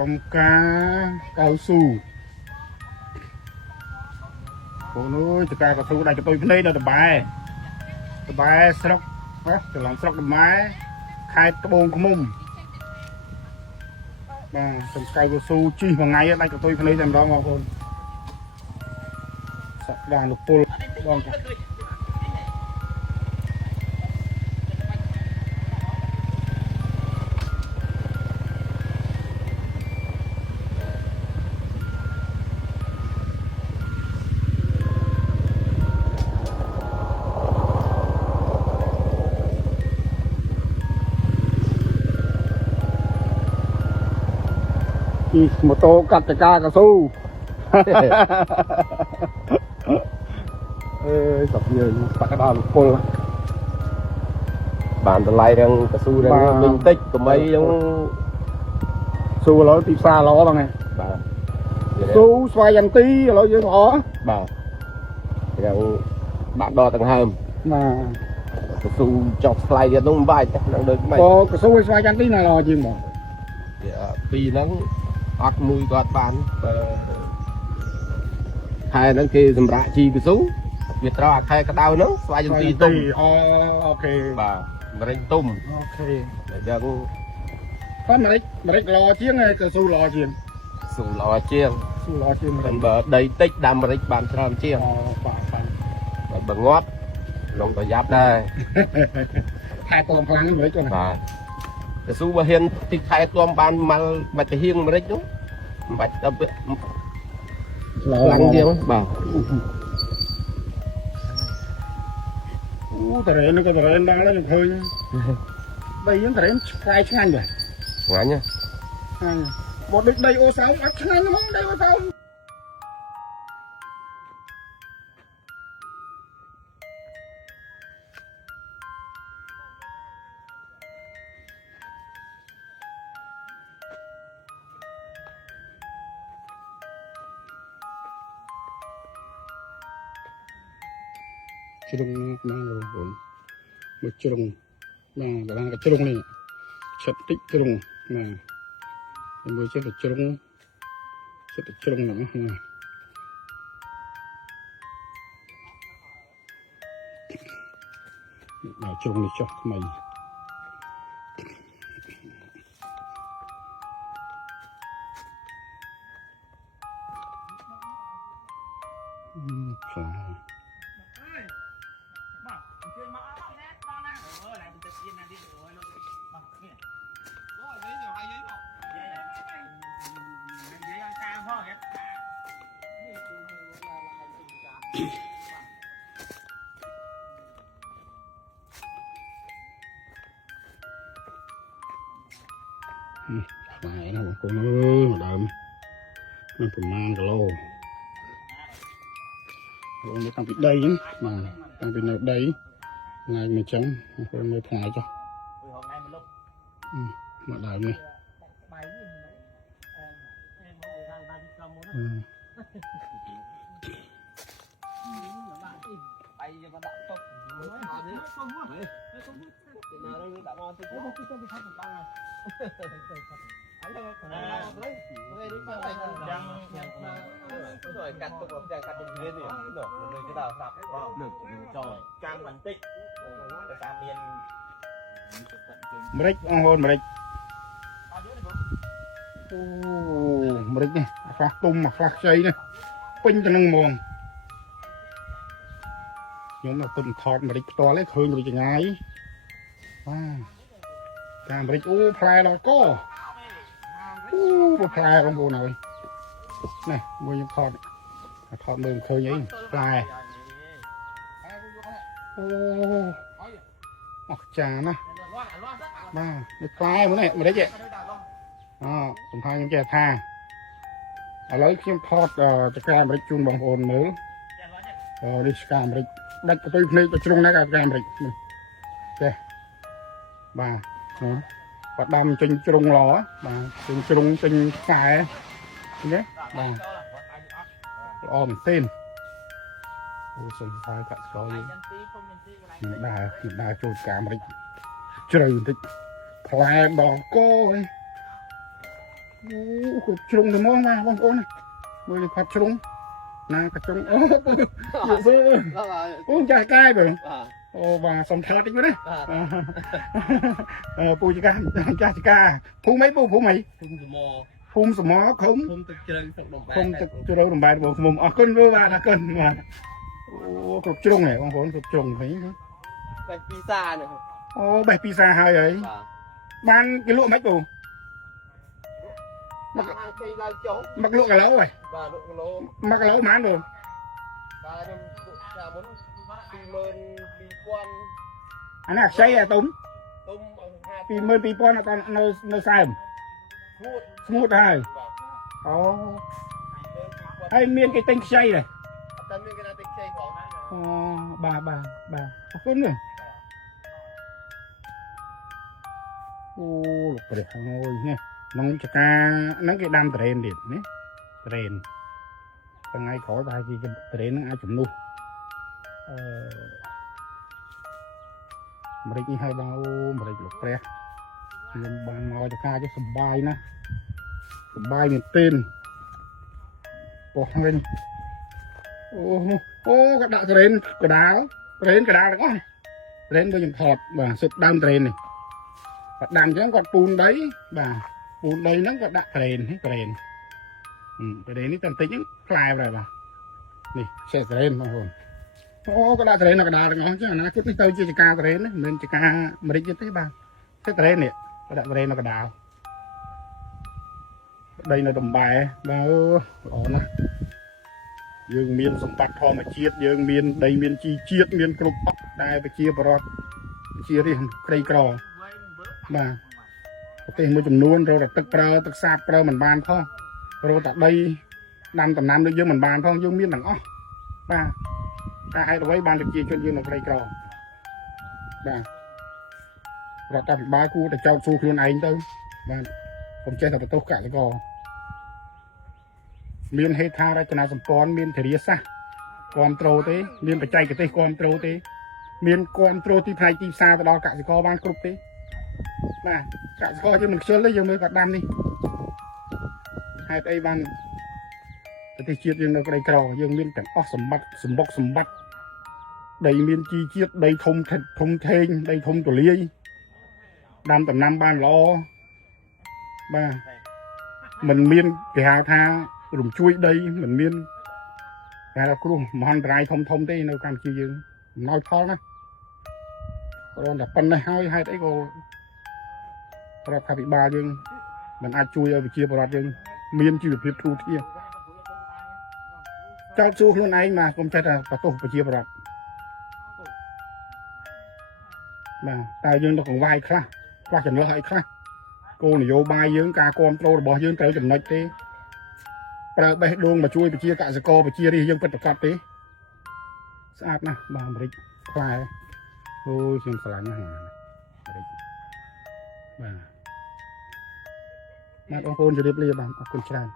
Trong cá cao su cô nói từ cá cao su đây cho tôi đây là tờ bài sọc từ làm sọc tờ máy khai tờ bông của mông trong cây cao su chi vào ngày đây cho tôi đây làm đó mà con sọc đàn lục pol bông một tô cắt cái ca cao su tập nhiều cái đào lục pol bạn từ lại đang cao su đang bình tích của mấy giống su nó tìm xa nó bằng này su xoay dần tí nó dưới nó bảo đang bạn đo tầng hầm mà cao su chọc slide ra đúng vai đang đợi mày có cao su xoay dần tí này là gì mà vì nó ọt mùi gọt bán hai nó kia dùm rạ chi cái số việc đó khai cái đau nó xoay dùm tí tung ok bà rinh tung ok để cho phát mà đấy lo chiếng hay cao su lo chiếng su lo chiêng mình bờ đầy tích đam rinh bàn tròn chiêng bờ ngót lồng tỏi giáp đây hai con phăng mới cho này bà cái su bờ hiên thì khai tôm bàn mà cái hiên mà đấy đúng bạch tập lăng riêng bà tờ nó có tờ đang lấy được hơi nhá đây những tờ khai nhanh rồi ngắn nhá một địch đây ô sáu ắt nhanh nó đây ô sáu trùng mang rồi một trùng mà đang cái trùng này chất tích trùng mà mới chất được trùng nữa đào trùng này cho mày này nó con ơi mà đầm nó phần mang cả lô nó tăng bị đây nhá mà tăng bị nợ đây ngày mình trắng con mới thải cho mà đầm này Mrích hôn mrích mrích này phát tung mà phát xây này pin cho nâng mòn nhóm là tuần thọt mrích to lấy khơi rồi chừng ngày cam mrích play là có play con bồ này này mua những thọt mềm khơi nhỉ play chà nè ba play muốn này mà đấy chị cùng hai những chè tha lấy cái thọt cho cam mrích chun bằng hồn nữa đi cam mrích đặt cái tôi này tôi chung nè cam mrích ok ba và đâm trên trung lò bà trên trung trên cài nhé bà ôm tên ôi sừng phai cả coi đà trôi cả mà trời thích phai đỏ coi គ្រប់ជ្រុងទៅមកណាបងប្អូនមើលផាត់ជ្រុងណាកជ្រុងអូអូចាស់កាយបើអូបាទសុំថតតិចមើលណាពូចកាចាស់ចកាភូមិអីពូភូមិអីភូមិសមឃុំទឹកជ្រៅស្រុកដំបែភូមិទឹកជ្រៅដំបែបងខ្ញុំអរគុណពូបាទអរគុណបាទអូគ្រប់ជ្រុងហ៎បងប្អូនគ្រប់ជ្រុងវិញបេះពីសានេះអូបេះពីសាហើយបានគេលក់មិនពូមកគេឡើងចុះមកលក់គីឡូហ៎បាទលក់គីឡូ1គីឡូប៉ុន្មានបងបាទខ្ញុំលក់ចាមុន22000អានេះខ្ចីហ៎ទុំ22000អត់នៅសើមស្ងួតហើយអូហើយមានគេទិញខ្ចីដែរអត់មានគេណាទិញខ្ចីផងអូបាទអរគុណណាអូលោកព្រះអើយនេះក្នុងចកាហ្នឹងគេដាំត្រេនទៀតនេះត្រេនថ្ងៃក្រោយប្រហែលជាត្រេនហ្នឹងអាចជំនួសម្រេចនេះឲ្យបងអូម្រេចលោកព្រះខ្ញុំបានមកចកាចេះសុបាយណាសុបាយមែនទែនពោះវិញអូក៏ដាក់ត្រេនកដាលទាំងអស់ត្រេនដូចខ្ញុំថតបាទសុទ្ធដើមត្រេននេះគាត់ដាំអញ្ចឹងគាត់ពូនដីបាទពូនដីហ្នឹងគាត់ដាក់ត្រេននេះត្រេននេះតែបន្តិចហ្នឹងផ្លែប្រហែលបាទនេះខ្សែត្រេនបងប្អូនអូក៏ដាក់ត្រេននៅកណ្ដាលទាំងអស់ចឹងអនាគតនេះទៅជាចកាត្រេននេះមិនមែនចកាអាមេរិកទេបាទខ្សែត្រេននេះក៏ដាក់ត្រេននៅកណ្ដាលដីនៅដំបែបាទល្អណាស់យើងមានសម្បត្តិធម្មជាតិយើងមានដីមានជីជាតិមានគ្រប់អត់ដែលប្រជាពលរដ្ឋជារាជក្រីក្របាទប្រទេសមួយចំនួនរកតែទឹកប្រើទឹកសាបប្រើមិនបានផងរកតែដីដាំដំណាំដូចយើងមិនបានផងយើងមានទាំងអស់បាទតែហេតុអ្វីបានប្រជាជនយើងនៅក្រីក្របាទរដ្ឋាភិបាលគួរតែចោទសួរខ្លួនឯងទៅបាទកុំចេះតែបន្ទោសកសិករមានហេដ្ឋារចនាសម្ព័ន្ធមានធារាសាស្ត្រគ្រប់គ្រងទេមានបច្ចេកទេសគ្រប់គ្រងទេមានគ្រប់គ្រងទីផ្នែកទីផ្សារទៅដល់កសិករបានគ្រប់ទេបាទកសិករយើងមិនខ្ជិលទេយើងមើលគាត់ដាំនេះហេតុអីបានប្រទេសជាតិយើងនៅក្រីក្រយើងមានទាំងអស់សម្បត្តិសម្បុកសម្បត្តិដីមានជីជាតិដីធំធេងដីធំទូលាយដាំដំណាំបានល្អបាទមិនមានគេហៅថារំជួយដីមិនមានគេហៅគ្រោះមហន្តរាយធំទេនៅកម្ពុជាយើងអំណោយផលណាគ្រាន់តែប៉ុណ្ណេះហើយហេតុអីក៏រដ្ឋាភិបាលយើងមិនអាចជួយឲ្យប្រជាពលរដ្ឋយើងមានជីវភាពធូរធារចោទសួរខ្លួនឯងមកកុំចេះតែបន្ទោសប្រជាពលរដ្ឋបាទតែយើងទៅកង្វាយខ្លះខ្វះចន្លោះអីខ្លះគោលនយោបាយយើងការគ្រប់គ្រងរបស់យើងត្រូវចំណុចទេប្រើបេះដូងមកជួយប្រជាកសិករប្រជារាស្ត្រយើងពិតប្រាកដទេស្អាតណាស់បាទអាមេរិកផ្លែអូយខ្ញុំស្រឡាញ់ណាស់អាមេរិកបាទបងប្អូនជម្រាបលាបាទអរគុណច្រើន